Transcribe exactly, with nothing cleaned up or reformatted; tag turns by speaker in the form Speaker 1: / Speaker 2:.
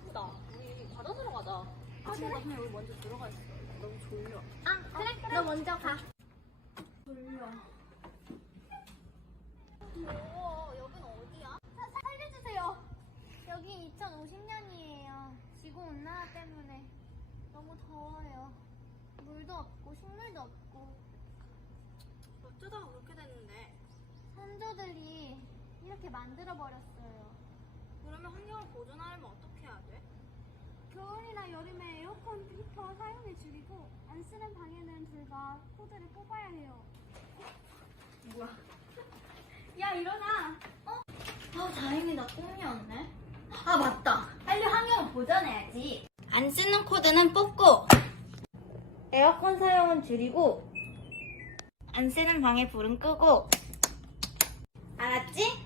Speaker 1: 배고프다. 우리 과자 사러 가자. 아, 그래? 나 그냥 여기 먼저 들어가 있어. 너무 졸려.
Speaker 2: 아, 그래? 그래. 너 먼저 가.
Speaker 1: 졸려.
Speaker 2: 어, 여긴 어디야? 사, 살려주세요. 여기 이천오십 년이에요. 지구온난화 때문에 너무 더워요. 물도 없고 식물도 없고.
Speaker 1: 어쩌다가 그렇게 됐는데?
Speaker 2: 선조들이 이렇게 만들어버렸어요.
Speaker 1: 그러면 환경을 보존하려면 어떻게 해야 돼?
Speaker 2: 겨울이나 여름에 에어컨, 히터 사용을 줄이고 안 쓰는 방에는 불과 코드를 뽑아야 해요.
Speaker 1: 뭐야?
Speaker 2: 야, 일어나. 어?
Speaker 1: 아, 다행이다. 꿈이었네. 아, 맞다. 빨리 환경을 보존해야지.
Speaker 2: 안 쓰는 코드는 뽑고 에어컨 사용은 줄이고 안 쓰는 방에 불은 끄고. 알았지?